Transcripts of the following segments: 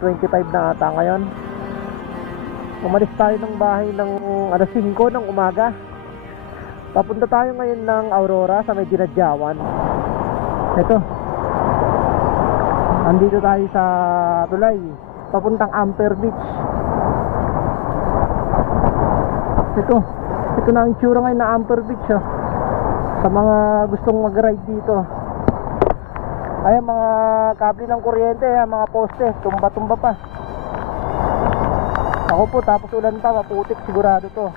25 na ata ngayon. Umalis tayo ng bahay ng 5 ng umaga. Papunta tayo ngayon ng Aurora sa may Dinadyawan. Ito, andito tayo sa tulay papuntang Amper Beach. Ito na ang itsura ngayon na Amper Beach, oh. Sa mga gustong mag-ride dito. Ayan, mga kable ng kuryente, mga poste, tumba-tumba pa. Ako po, tapos ulan pa, maputik sigurado to.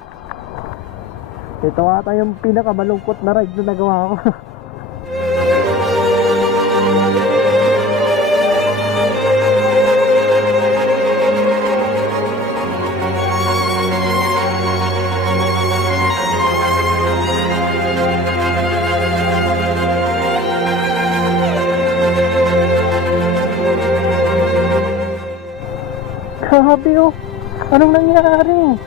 Ito ata yung pinakamalungkot na ride na nagawa ko. Grabe, oh. Anong nangyari?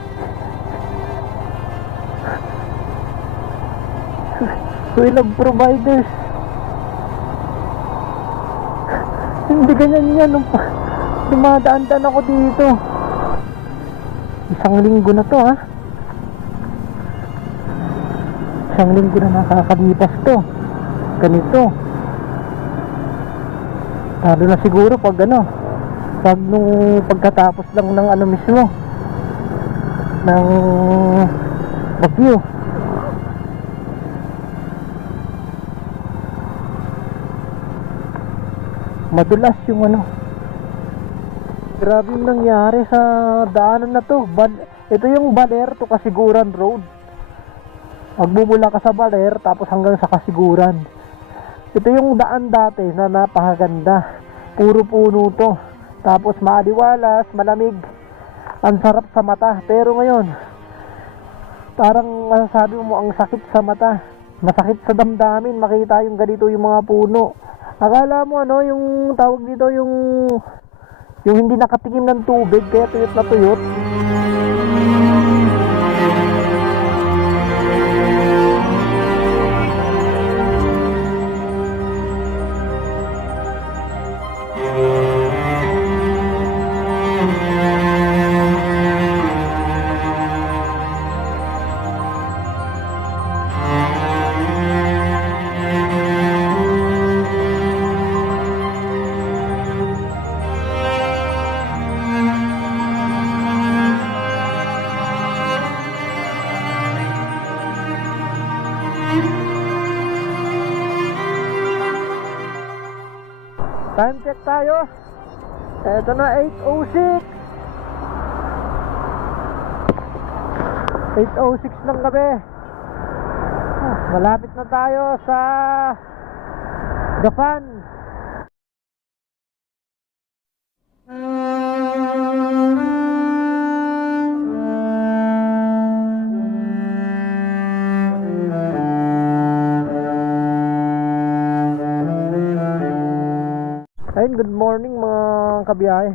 Love providers. Hindi ganyan yan. Dumadaan-daan ako dito. Isang linggo na to, ha. Isang linggo na nakakalipas to. Ganito. Lalo na siguro pag nung pagkatapos lang ng mismo ng bagyo. Madulas yung grabe yung nangyari sa daanan na to. Ito yung Baler to Kasiguran Road. Magmumula ka sa Baler tapos hanggang sa Kasiguran. Ito yung daan dati na napakaganda. Puro puno to. Tapos maaliwalas, malamig. Ang sarap sa mata. Pero ngayon, parang masasabi mo ang sakit sa mata. Masakit sa damdamin makita yung ganito yung mga puno. Akala mo yung tawag dito yung hindi nakatikim ng tubig kaya tuyot na tuyot. Time check tayo. Eto na, 8:06. 8:06 ng gabi. Malapit na tayo sa Gapan. Good morning mga kabiyahe.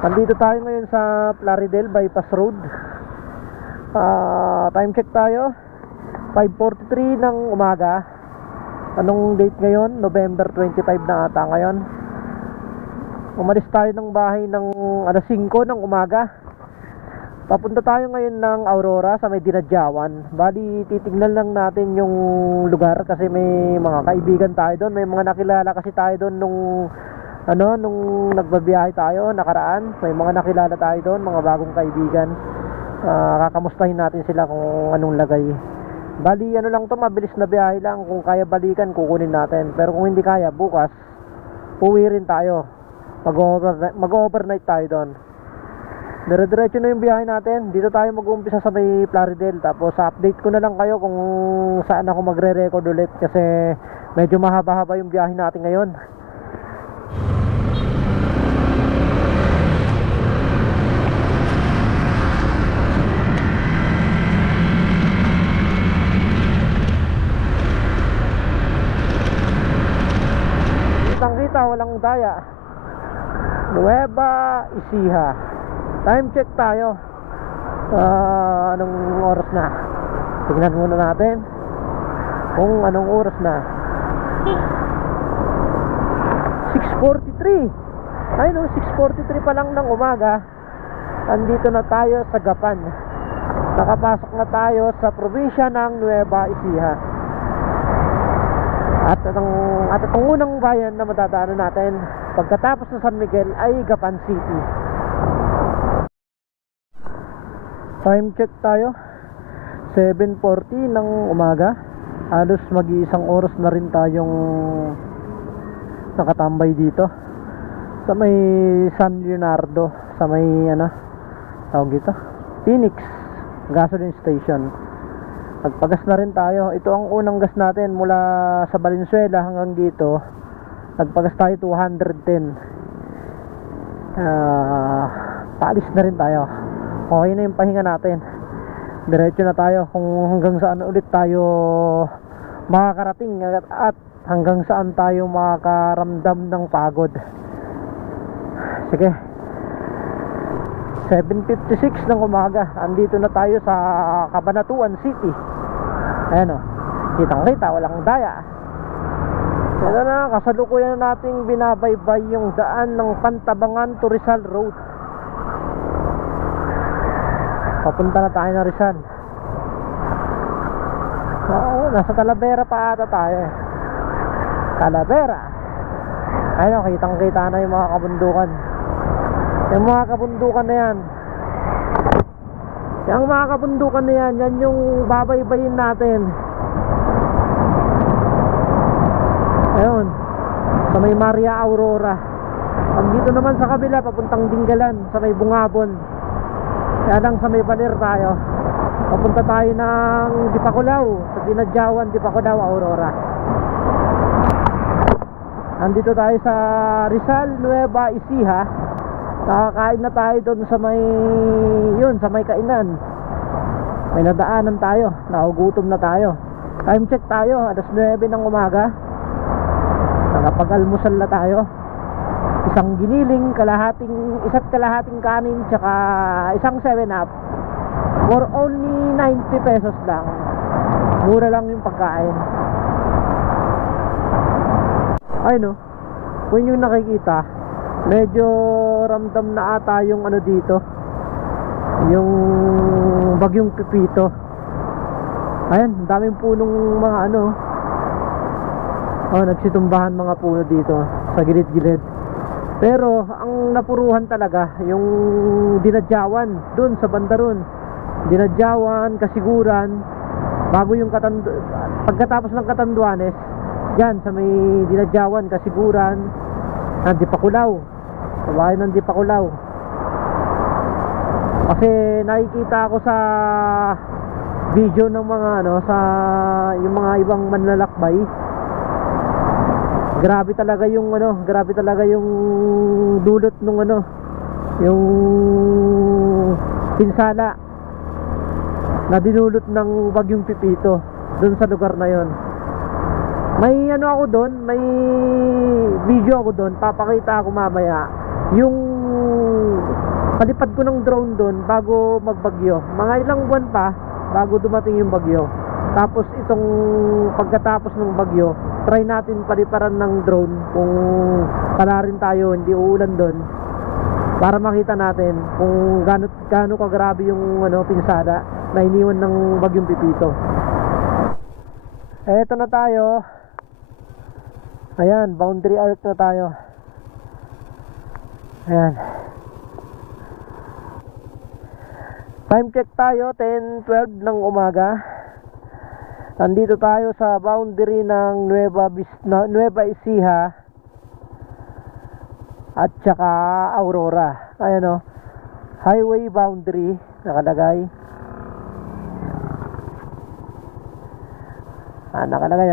Nandito tayo ngayon sa Plaridel Bypass Road. Time check tayo, 5:43 ng umaga. Anong date ngayon? November 25 na ata ngayon. Umalis tayo ng bahay ng 5 ng umaga. Papunta tayo ngayon ng Aurora sa may Dinadyawan. Bali, titignan lang natin yung lugar kasi may mga kaibigan tayo doon. May mga nakilala kasi tayo doon nung nagbabiyahe tayo nakaraan. May mga nakilala tayo doon, mga bagong kaibigan. Kakamustahin natin sila kung anong lagay. Bali, lang to, mabilis na biyahe lang. Kung kaya balikan, kukunin natin. Pero kung hindi kaya, bukas uwi rin tayo. Mag-overnight tayo doon. Dire-diretso na yung biyahe natin. Dito tayo mag-uumpisa sa may Plaridel. Tapos update ko na lang kayo kung saan ako magre-record ulit. Kasi medyo mahaba-haba yung biyahe natin ngayon. Kitang-kita, walang daya. Nueva Ecija. Time check tayo. Anong oras na? Tignan muna natin kung anong oras na. 6:43. Ay no, 6:43 pa lang ng umaga. Andito na tayo sa Gapan. Nakapasok na tayo sa probinsya ng Nueva Ecija. At ang unang bayan na madadaanan natin pagkatapos ng San Miguel ay Gapan City. Time check tayo, 7:40 ng umaga. Halos mag-iisang oras na rin tayong nakatambay dito sa may San Leonardo, sa may tawag dito, Phoenix gasoline station. Nagpagas na rin tayo. Ito ang unang gas natin mula sa Valenzuela hanggang dito. Nagpagas tayo 210. Paalis na rin tayo. Okay na yung pahinga natin. Diretso na tayo kung hanggang saan ulit tayo makakarating at hanggang saan tayo makakaramdam ng pagod. Sige, 7:56 ng umaga. Andito na tayo sa Cabanatuan City. Ayan o, kitang kita, walang daya. Ito na, kasalukuyan nating binabaybay yung daan ng Pantabangan to Rizal Road. Papunta na tayo na Rizal. Oo, nasa Talavera pa ata tayo eh. Talavera. Ayun o, kitang kita na yung mga kabundukan. Yung mga kabundukan na yan, yung mga kabundukan na yan, yan yung babaybayin natin. Ayun, sa may Maria Aurora. Pag dito naman sa kabila, papuntang Dingalan, sa may Bungabon. Kaya lang sa may Baler tayo. Papunta tayo ng Dipakulaw, sa Dinadjawan, Dipakulaw, Aurora. Andito tayo sa Rizal, Nueva Ecija. Nakakain na tayo doon sa may sa may kainan. May nadaanan tayo, nagugutom na tayo. Time check tayo, alas 9 ng umaga. Nakapag-almusal na tayo. Isang giniling, isa't kalahating kanin, tsaka isang 7-up for only 90 pesos lang. Mura lang yung pagkain. Ay no, kung yung nakikita, medyo ramdam na ata yung dito, yung bagyong Pipito. Ayan, daming punong mga nagsitumbahan mga puno dito sa gilid-gilid. Pero ang napuruhan talaga yung Dinadjawan, dun sa bandaron. Dinadjawan, Kasiguran, bago yung pagkatapos ng Catanduanes, dyan sa may Dinadjawan, Kasiguran, Dipakulaw, sa bahay ng Dipakulaw. Kasi nakikita ko sa video ng mga sa yung mga ibang manlalakbay, grabe talaga yung dulot nung yung pinsala na dinulot ng bagyong Pipito dun sa lugar na yon. May ako doon, may video ako doon, papakita ako mamaya. Yung palipad ko ng drone doon bago magbagyo. Mga ilang buwan pa bago dumating yung bagyo. Tapos itong pagkatapos ng bagyo, try natin paliparan ng drone kung pala rin tayo, hindi uulan doon, para makita natin kung gaano kagrabe yung pinsala na iniwan ng bagyong Pipito. Eto na tayo. Ayan, boundary arc na tayo. Ayan. Time check tayo, 10:12 ng umaga. Nandito tayo sa boundary ng Nueva Ecija at saka Aurora. Ayan highway boundary nakalagay. Nakalagay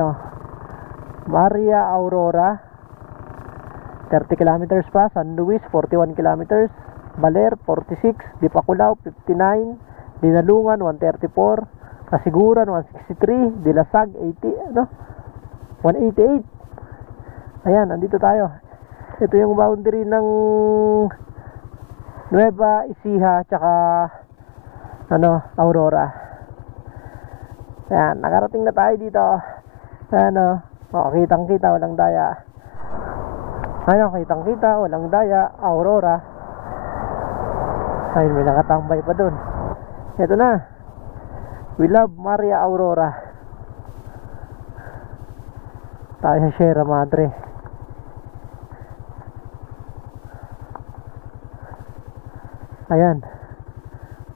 Maria Aurora 30 kilometers pa, San Luis 41 kilometers, Baler 46, Dipakulaw 59, Dinalungan 134, Kasiguran 163, Dilasag 188. Ayan, andito tayo. Ito yung boundary ng Nueva Ecija tsaka Aurora. Ayan, nakarating na tayo dito. Ayan kitang kita, walang daya. Ayun, kitang kita, walang daya, Aurora. Ayun, may nakatambay pa dun. Ito na, We Love Maria Aurora. Tayo sa Sierra Madre. Ayan,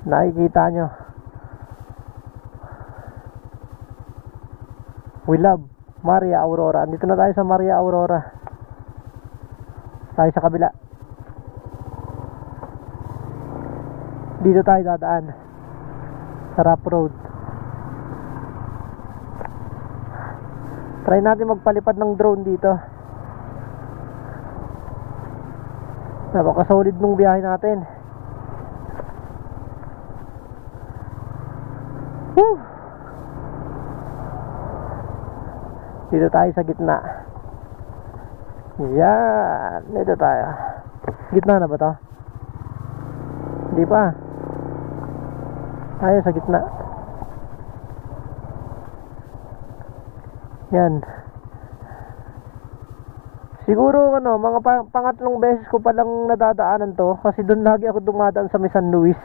nakikita nyo, We Love Maria Aurora. Andito na tayo sa Maria Aurora. Tayo sa kabila. Dito tayo dadaan sa rough road. Try natin magpalipad ng drone dito. Napaka-solid nung biyahe natin. Woo! Dito tayo sa gitna. Yan, dito tayo. Gitna na ba to? Hindi pa. Tayo sa gitna. Yan. Siguro mga pangatlong beses ko palang nadadaanan to, kasi doon lagi ako dumadaan sa may San Luis.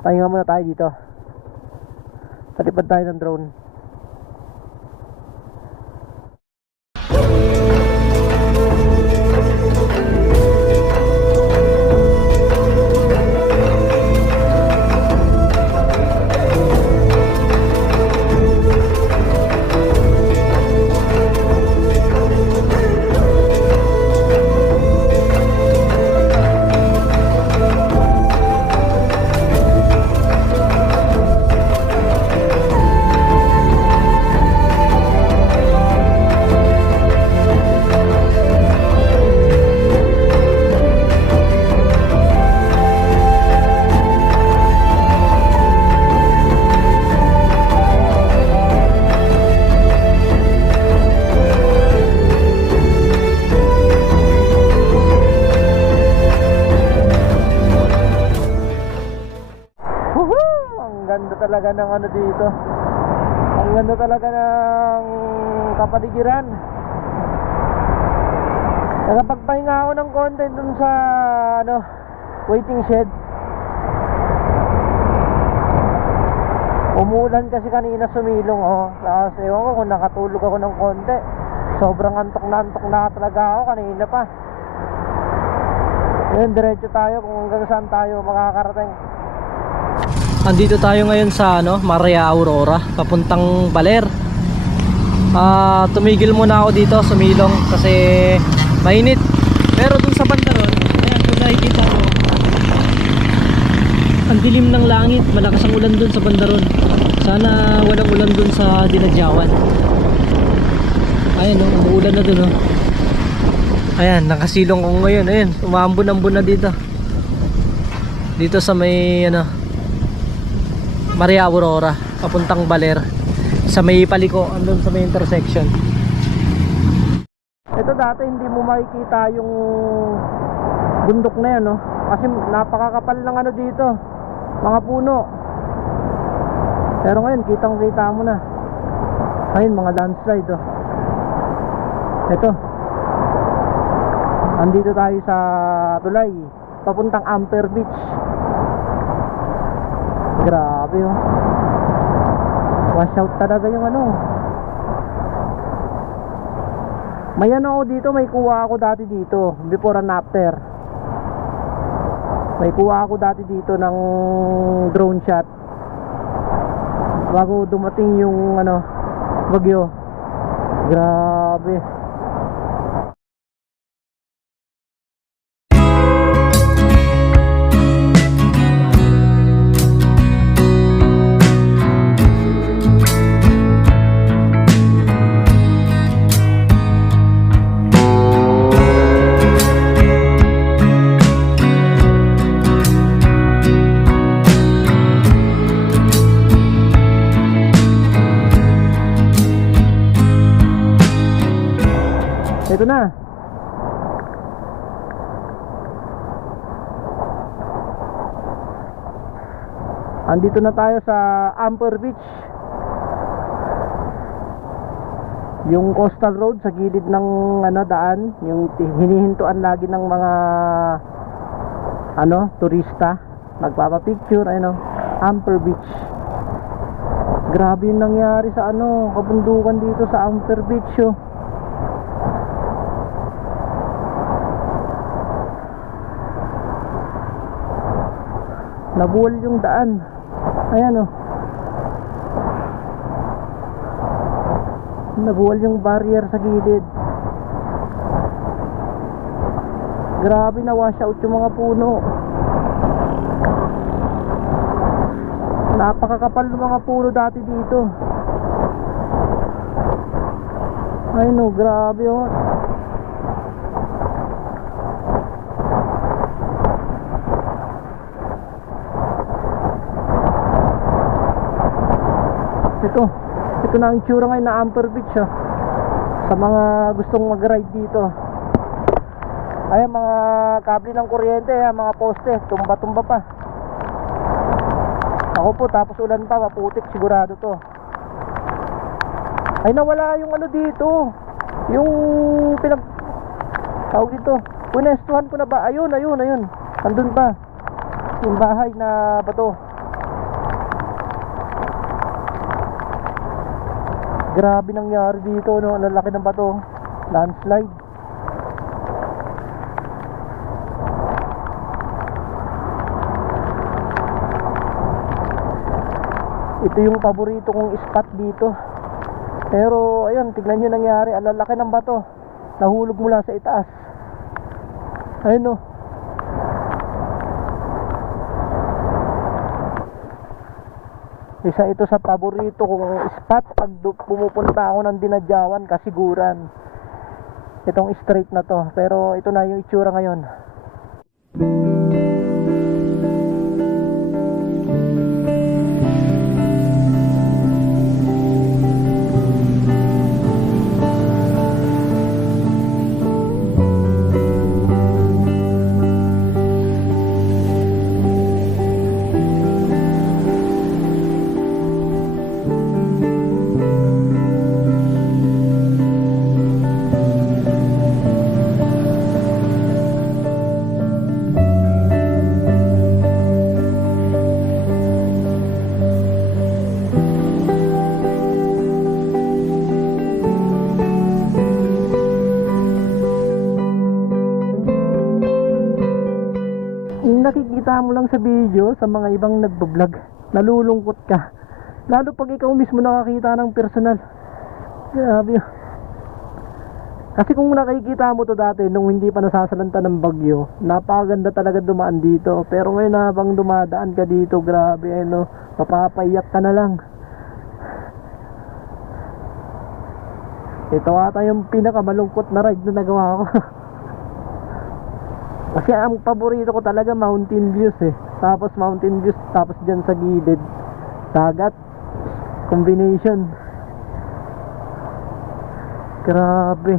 Pahinga muna tayo dito. Palipad tayo ng drone. Talaga ng dito. Ang ganda talaga ng kapaligiran. Nakapagpahinga ako ng konti dun sa waiting shed. Umulan kasi kanina, sumilong Tapos ewan ko kung nakatulog ako ng konti. Sobrang antok na talaga ako kanina pa. Ngayon diretso tayo kung hanggang saan tayo makakarating. Andito tayo ngayon sa Maria Aurora, papuntang Baler. Tumigil muna ako dito, sumilong kasi mainit. Pero dun sa banda ron, ayan, kung nakikita ko, ang dilim ng langit, malakas ang ulan dun sa banda ron. Sana walang ulan dun sa Dinadyawan. Ayan, umuulan na dun. Ayan, nakasilong ko ngayon. Ayan, umaambon-ambon na dito. Dito sa may Maria Aurora, papuntang Baler, sa may paliko, andun sa may intersection. Ito dati hindi mo makikita yung bundok na yan, kasi napakakapal ng dito, mga puno. Pero ngayon kitang kita mo na. Ayun, mga landslide. Ito, andito tayo sa tulay papuntang Amper Beach. Grabe wash out talaga yung may ako dito, may kuha ako dati dito before and after. May kuha ako dati dito ng drone shot bago dumating yung bagyo. Grabe. Ito na. Andito na tayo sa Amper Beach. Yung coastal road sa gilid ng ano daan, yung hinihintuan lagi ng mga ano, turista, nagpapapicture, ano, Amper Beach. Grabe yung nangyari sa ano, kabundukan dito sa Amper Beach, oh. Nabuwal yung daan. Ayan, oh. Nabuwal yung barrier sa gilid. Grabe, na wash out yung mga puno. Napakakapal ng mga puno dati dito. Ay no, grabe, oh. Ito na ang itsura ngayon na Amper Beach, oh. Sa mga gustong mag-ride dito. Ayan, mga kable ng kuryente, mga poste, tumba-tumba pa. Ako po, tapos ulan pa, maputik sigurado to. Ay, nawala yung ano dito, yung tawag dito, punestuhan ko na ba? Ayun, nandun pa yung bahay na bato. Grabe nangyari dito, no? Ang laki ng bato, landslide. Ito yung paborito kong spot dito. Pero ayun, tignan nyo nangyari, ang lalaki ng bato, nahulog mula sa itaas. Ayun, no. Isa ito sa paborito kong spot pag pumupunta ako ng Dinadyawan, Kasiguran. Itong street na to. Pero ito na yung itsura ngayon. Nakikita mo lang sa video sa mga ibang nagbablog, nalulungkot ka, lalo pag ikaw mismo nakakita ng personal. Grabe. Kasi kung nakikita mo to dati nung hindi pa nasasalanta ng bagyo, napakaganda talaga dumaan dito. Pero ngayon habang dumadaan ka dito, grabe, no, mapapaiyak ka na lang. Ito ata yung pinakamalungkot na ride na nagawa ko. Kasi ang paborito ko talaga mountain views, eh. Tapos mountain views, tapos dyan sa gilid dagat, combination. Grabe.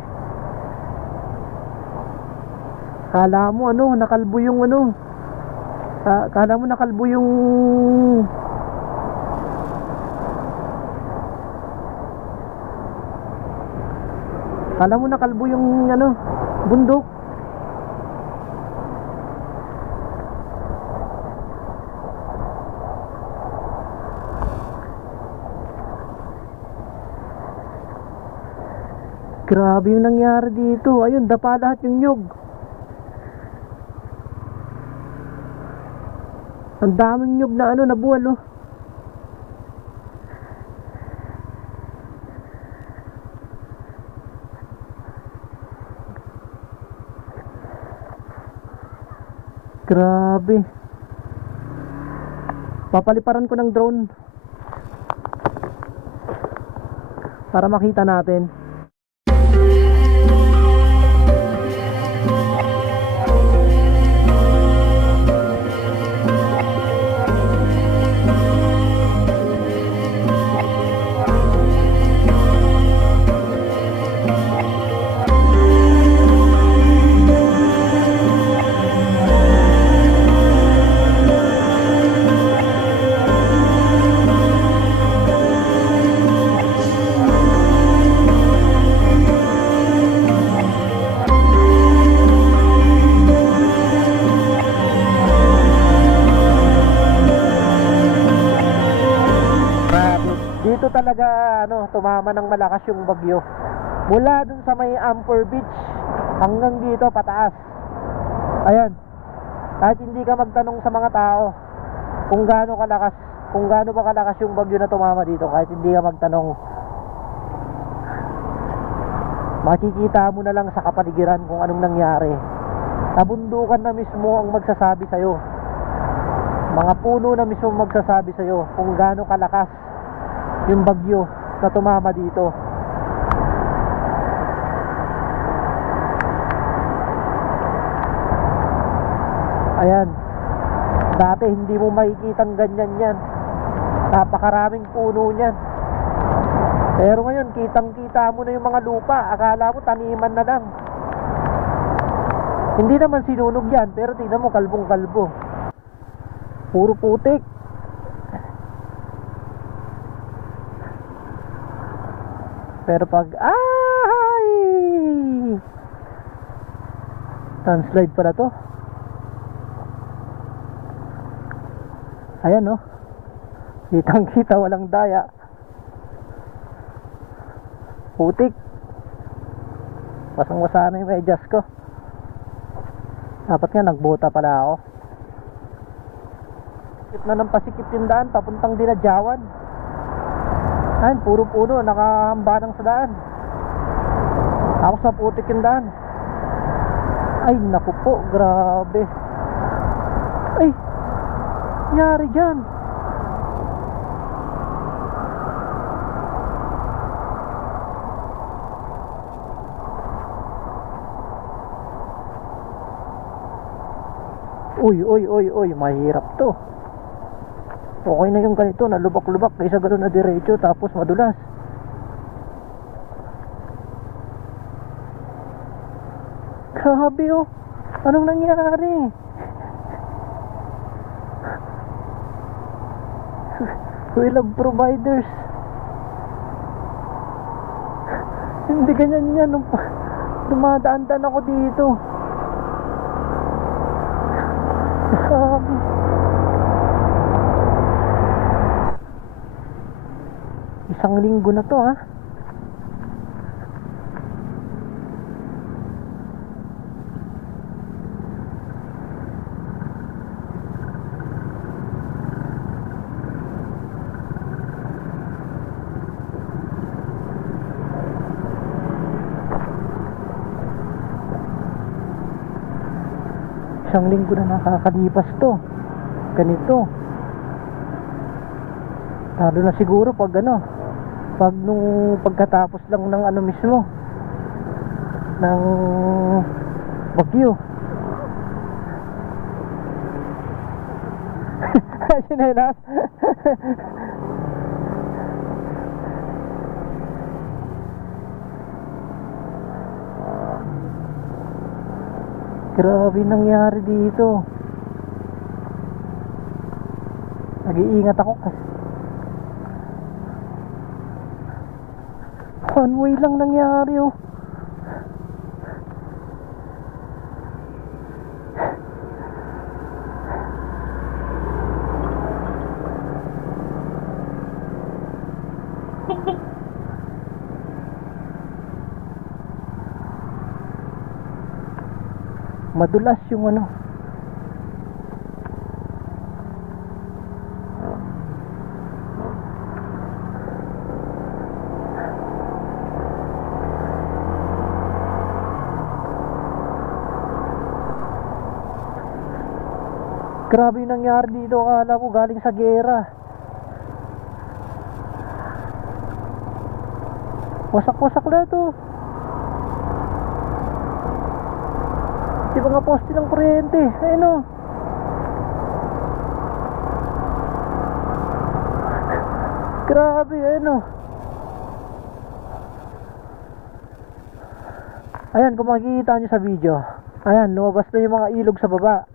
Kala mo ano, nakalbo yung ano, kala mo nakalbo yung ano, bundok. Grabe yung nangyari dito. Ayun, dapa lahat yung nyug. Ang daming nyug na ano, nabuwal, oh. Grabe. Papaliparan ko ng drone para makita natin. tumama ng malakas yung bagyo. Mula dun sa may Ampor Beach hanggang dito pataas. Ayan. Kahit hindi ka magtanong sa mga tao kung gaano ba kalakas yung bagyo na tumama dito, kahit hindi ka magtanong, makikita mo na lang sa kapaligiran kung anong nangyari. Nabundukan na mismo ang magsasabi sa'yo. Mga puno na mismo magsasabi sa'yo kung gaano kalakas yung bagyo na tumama dito. Ayan. Dati hindi mo makikitang ganyan yan. Napakaraming puno niyan. Pero ngayon, kitang-kita mo na yung mga lupa. Akala mo taniman na lang. Hindi naman sinunog yan, pero tingnan mo, kalbong-kalbo. Puro putik. Pero pag landslide pala to. Ayan, no? Kitang-kita, walang daya. Putik. Basang-basa na yung medyas ko. Dapat nga nagbota pala ako. Sikip na ng pasikip yung daan papuntang Dinadyawan. Ayun, puro puno, nakahambanang sa daan. Ako sa putik yung daan. Ay, naku po, grabe. Ay, nangyari dyan. Uy, mahirap to. Okay na yung ganito, nalubak-lubak kaysa gano'n na diretso tapos madulas. Grabe oh. Anong nangyari? We love providers. Hindi ganyan yan. Dumadaan-daan ako dito. Isang linggo na to, ha. Isang linggo na nakakalipas to. Ganito. Lalo na siguro pag nung pagkatapos lang ng mismo ng bagyo. Sinelas. Grabe nangyari dito. Nag-iingat ako kasi one way lang nangyari oh. Madulas yung grabe yung nangyari dito. Akala ko galing sa gera. Wasak-wasak na to. Di ba nga poste ng kuryente? Ayun o. Grabe, ayun o. Ayan, kung makikita nyo sa video, ayan, lumabas na yung mga ilog sa baba.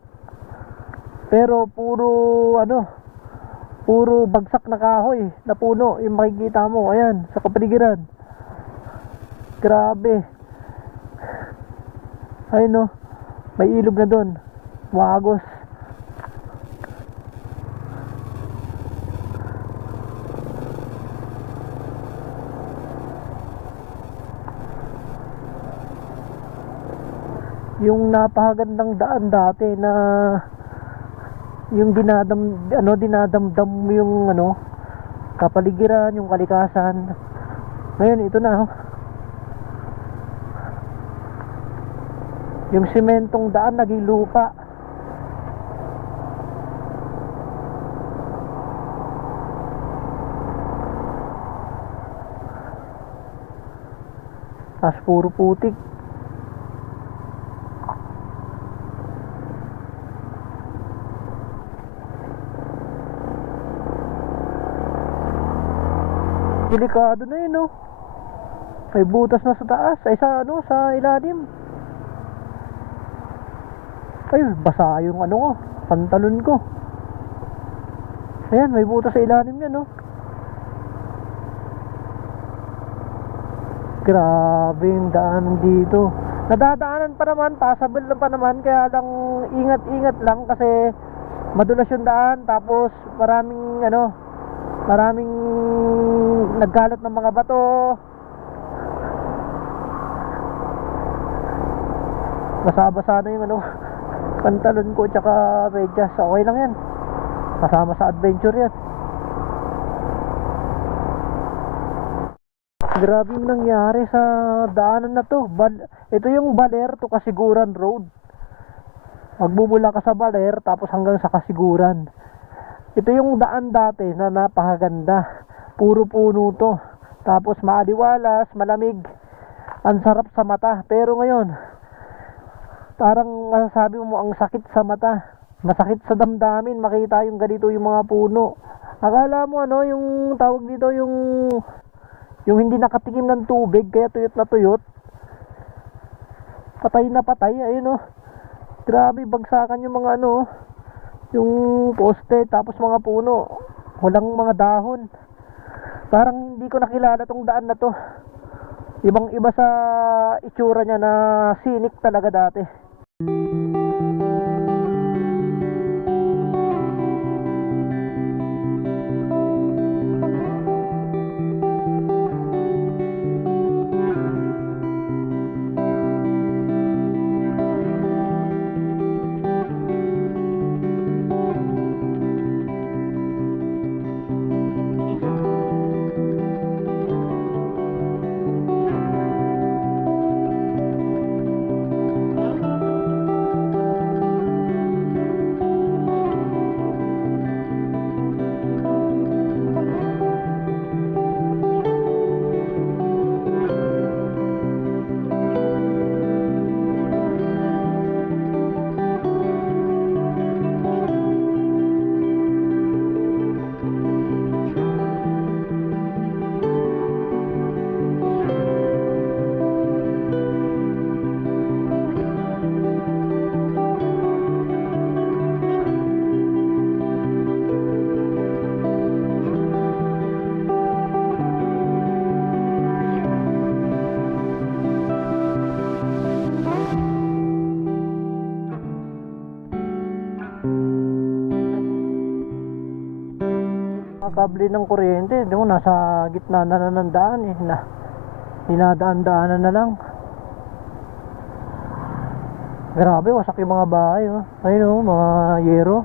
Pero puro bagsak na kahoy na puno yung makikita mo. Ayan, sa kapaligiran. Grabe. Ayun o, may ilog na doon. Wagos. yung napakagandang daan dati na yung dinadamdam mo yung kapaligiran, yung kalikasan. Ngayon ito na, oh. Yung sementong daan naging lupa. Tapos puro putik. Delikado na yun, no? May butas na sa taas. Ay, sa ilalim. Ay, basa yung ko, pantalon ko. Ayan, may butas sa ilalim yan, no? Grabe yung daanan dito. Nadadaanan pa naman, passable na pa naman. Kaya lang, ingat-ingat lang kasi madulas yung daan. Tapos, maraming nagkalat ng mga bato. Basa-basa na yung pantalon ko tsaka medyas. Okay lang yan, kasama sa adventure yan. Grabe yung nangyari sa daanan na to. Ito yung Baler to Kasiguran Road. Magmumula ka sa Baler tapos hanggang sa Kasiguran. Ito yung daan dati na napakaganda. Puro puno to. Tapos maaliwalas, malamig. Ang sarap sa mata. Pero ngayon, parang masasabi mo ang sakit sa mata. Masakit sa damdamin makita yung ganito yung mga puno. Akala mo yung tawag dito yung hindi nakatikim ng tubig kaya tuyot na tuyot. Patay na patay. Ayun, grabe bagsakan yung mga yung poste tapos mga puno. Walang mga dahon. Parang hindi ko nakilala tong daan na to. Ibang iba sa itsura niya na scenic talaga dati. Kable ng kuryente, nasa gitna na ng daan dinadaan-daanan na lang. Grabe, wasak yung mga bahay, ayun, mga yero.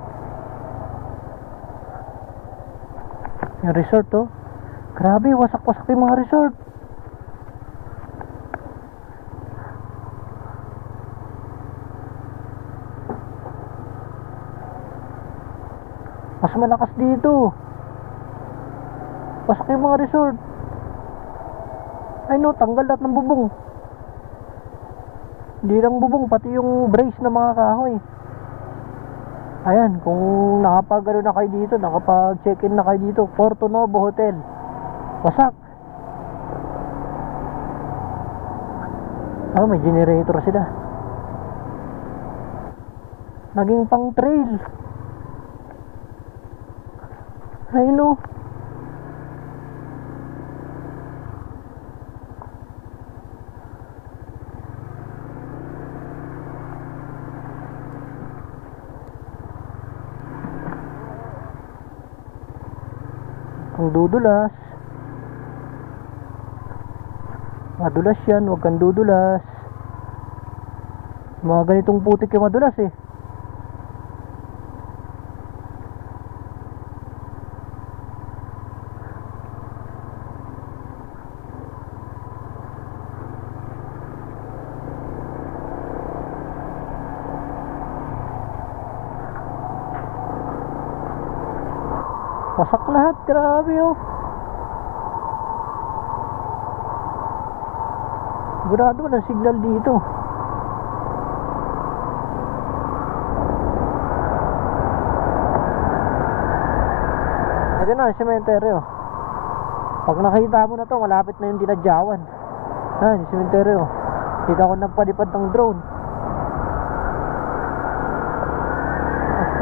Yung resort, grabe, wasak-wasak yung mga resort. Mas malakas dito. Wasak yung mga resort. Ay tanggal lahat ng bubong. Hindi lang bubong, pati yung brace ng mga kahoy. Ayan, kung nakapag-ano na kayo dito, nakapag-check-in na kayo dito, Porto Novo Hotel. Wasak. May generator sila. Naging pang trail. Ayun, ang dudulas. Madulas yan, huwag kang dudulas. Mga ganitong putik yung madulas eh. Wasak lahat, grabe oh. Sigurado walang signal dito. Ayun na, sementeryo. Pag nakita mo na to, malapit na yung dinadyawan. Yan, sementeryo. Kita ko nagpalipad ng drone.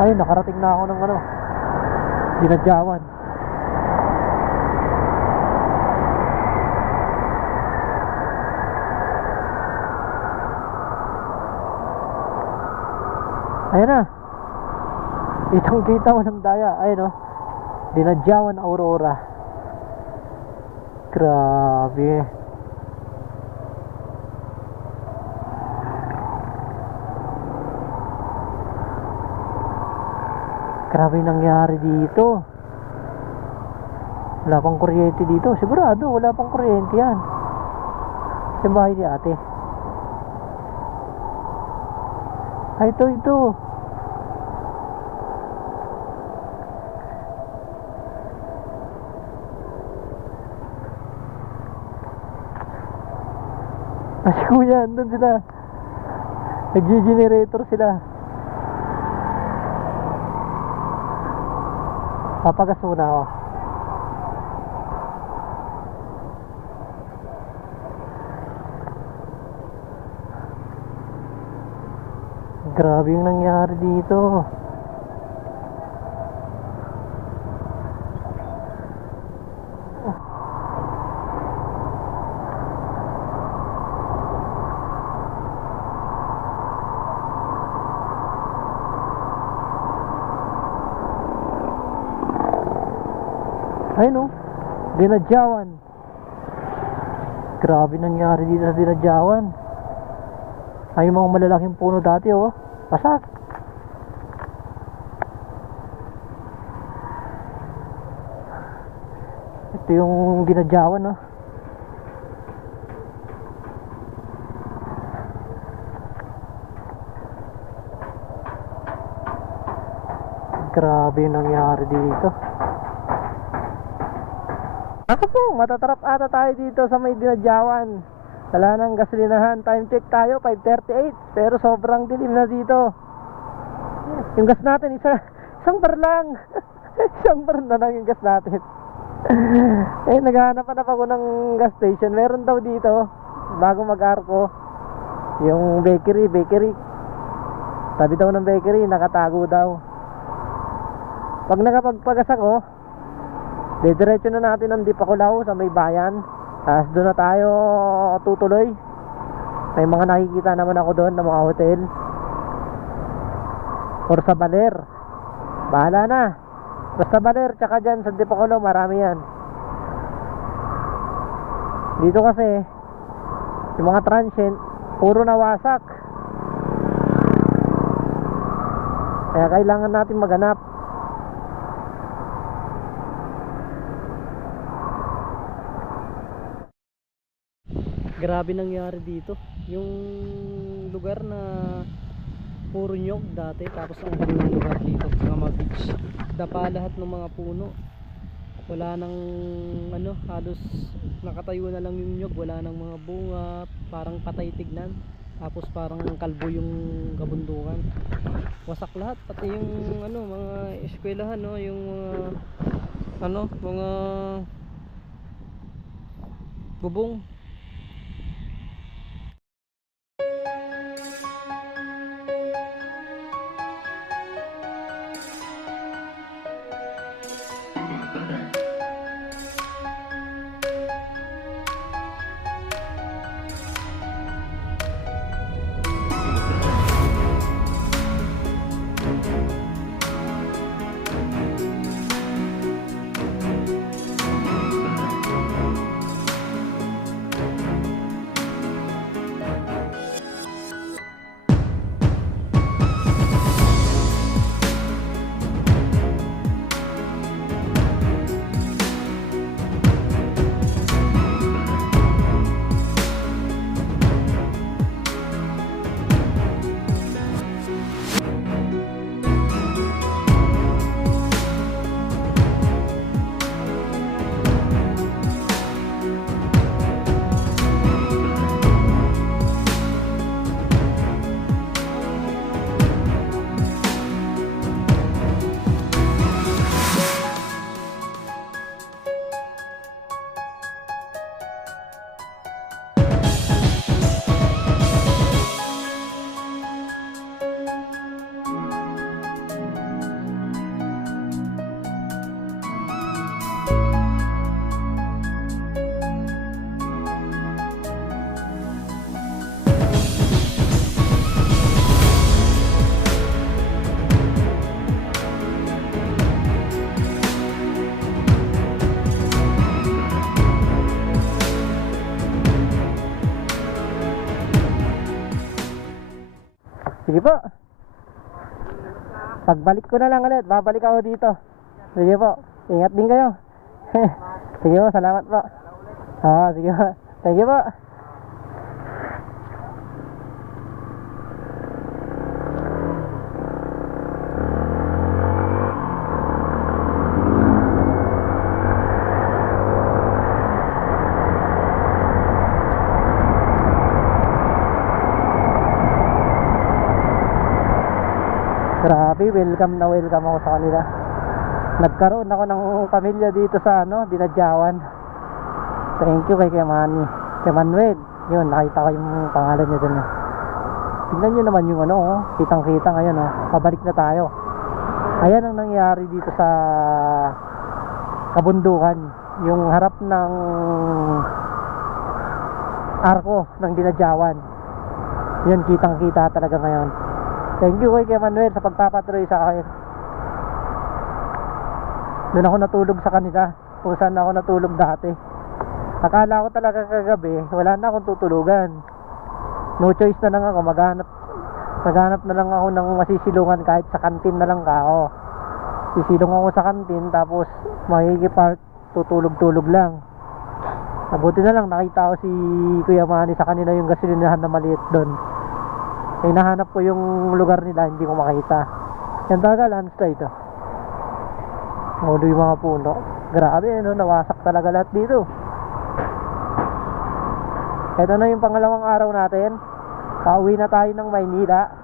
Ayun, nakarating na ako ng ano, dinadyawan. Ayun na. Itong kita mo ng daya. Ayun o. Dinadyawan Aurora. Grabe. Grabe nangyari dito. Wala pang kuryente dito. Sigurado wala pang kuryente yan. Sa bahay ni ate. Ay, ito. Si kuya, andun sila. Nag-generator sila. Papagas muna ako. Grabe yung nangyari dito. Ayun o, dinadyawan. Grabe nangyari dito sa dinadyawan. Ay, yung mga malalaking puno dati oh, pasak. Ito yung dinadyawan oh. Grabe yung nangyari dito. Ako po, matatarap ata tayo dito sa may dinadyawan. Wala nang gasolinahan. Time check tayo, 5:38. Pero sobrang dilim na dito. Yung gas natin, isang bar lang. Isang bar na lang yung gas natin. Naghahanap ako ng gas station. Meron daw dito, bago mag-arko, yung bakery. Tabi daw ng bakery, nakatago daw. Pag nakapagpagas ako, diretso na natin ang Dipakulaw sa may bayan. Tapos doon na tayo tutuloy. May mga nakikita naman ako doon ng mga hotel. Or sa Baler. Bahala na. Basta Baler, tsaka dyan sa Dipakulaw, marami yan. Dito kasi, yung mga transient, puro nawasak. Kaya kailangan natin maghanap. Grabe nangyari dito. Yung lugar na puro nyog dati, tapos ang gandang lugar dito sa mga beach. Dapa lahat ng mga puno. Wala nang ano, halos nakatayo na lang yung nyog. Wala nang mga bunga, parang patay tignan. Tapos parang kalbo yung kabundukan. Wasak lahat, pati yung ano, mga eskwelahan, no, yung ano, mga bubong. Sige po. Pagbalik ko na lang ulit, babalik ako dito. Sige po. Ingat din kayo. Sige po, salamat po. Sige po. Thank you po. Grabe, welcome na welcome ako sa kanila. Nagkaroon ako ng pamilya dito sa Dinadyawan. Thank you kay Manny, kay Manuel. Yun, nakita ko yung pangalan niya dun. Tingnan nyo naman yung kitang kita ngayon. Pabalik na tayo. Ayan ang nangyari dito sa kabundukan. Yung harap ng arko ng Dinadyawan. Yun, kitang kita talaga ngayon. Thank you kay Manuel sa pagpapatuloy sa akin. Doon ako natulog sa kanila, kung saan ako natulog dati. Akala ko talaga kagabi wala na akong tutulugan. No choice na lang ako, maghanap na lang ako ng masisilungan, kahit sa kantin na lang ako. Sisilong ako sa kantin, tapos makikipart, tutulog-tulog lang. Mabuti na lang nakita ko si Kuya Manny sa kanila yung gasolinahan na maliit doon. Eh, nahanap ko yung lugar nila, hindi ko makita. Yan talaga, landslide ito. Ulo yung mga puno. Grabe, nawasak talaga lahat dito. Ito na yung pangalawang araw natin. Pauwi na tayo ng Maynila.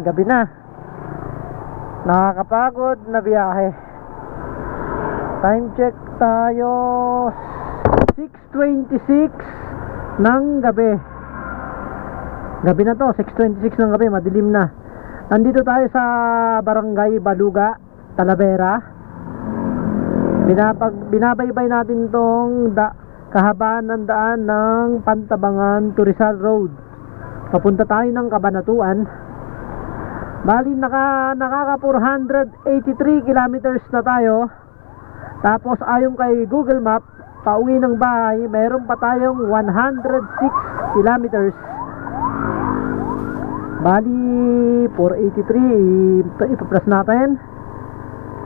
Gabi na. Nakakapagod na biyahe. Time check tayo 6:26 ng gabi. Gabi na to, 6:26 ng gabi, madilim na. Nandito tayo sa Barangay Baluga, Talavera. Binabaybay natin tong kahabaan ng daan ng Pantabangan to Rizal Road. Papunta tayo ng Cabanatuan. Bali nakaka 483 kilometers na tayo. Tapos ayon kay Google Map, pauwi ng bahay meron pa tayong 106 kilometers. Bali 483 ipa-plus natin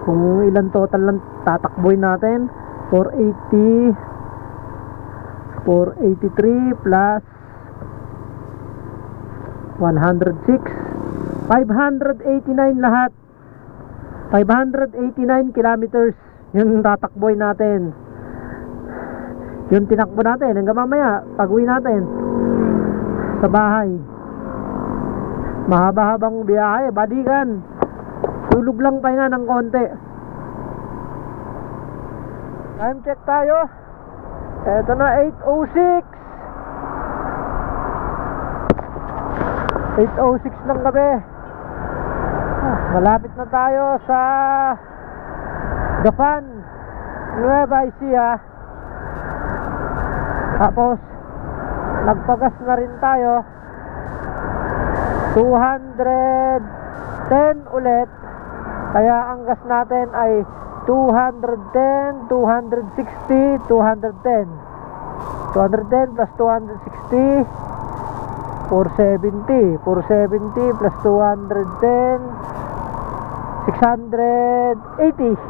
kung ilan total lang tatakboy natin. 483 plus 106, 589 lahat. 589 kilometers yung tatakboy natin. Yung tinakbo natin hanggang mamaya pag-uwi natin sa bahay. Mahaba-habang biyahe, balikan. Tulog lang pahinga ng konti. Time check tayo. Eto na, 8:06. 8:06 ng gabi. Malapit na tayo sa Gapan, Nueva Ecija. Tapos nagpagas na rin tayo. 210 ulit. Kaya ang gas natin ay 210, 260, 210. 210 plus 260, 470. 470 plus 210, 680.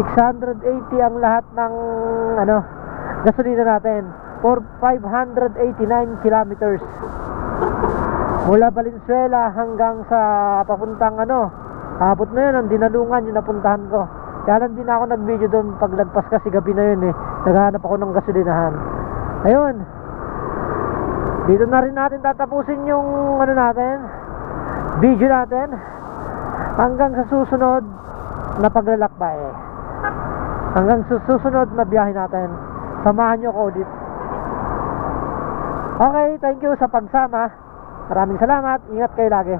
680 ang lahat ng gasolina natin for 589 kilometers mula Valenzuela hanggang sa papuntang abot na yun ang Dinalungan yung napuntahan ko. Kaya lang din ako nag-video doon paglagpas kasi gabi na yun naghahanap ako ng gasolinahan. Ayun, dito na rin natin tatapusin yung video natin hanggang sa susunod na paglalakbay, hanggang sa susunod na biyahe natin. Samahan nyo ko ulit. Okay, thank you sa pagsama. Maraming salamat. Ingat kayo lagi.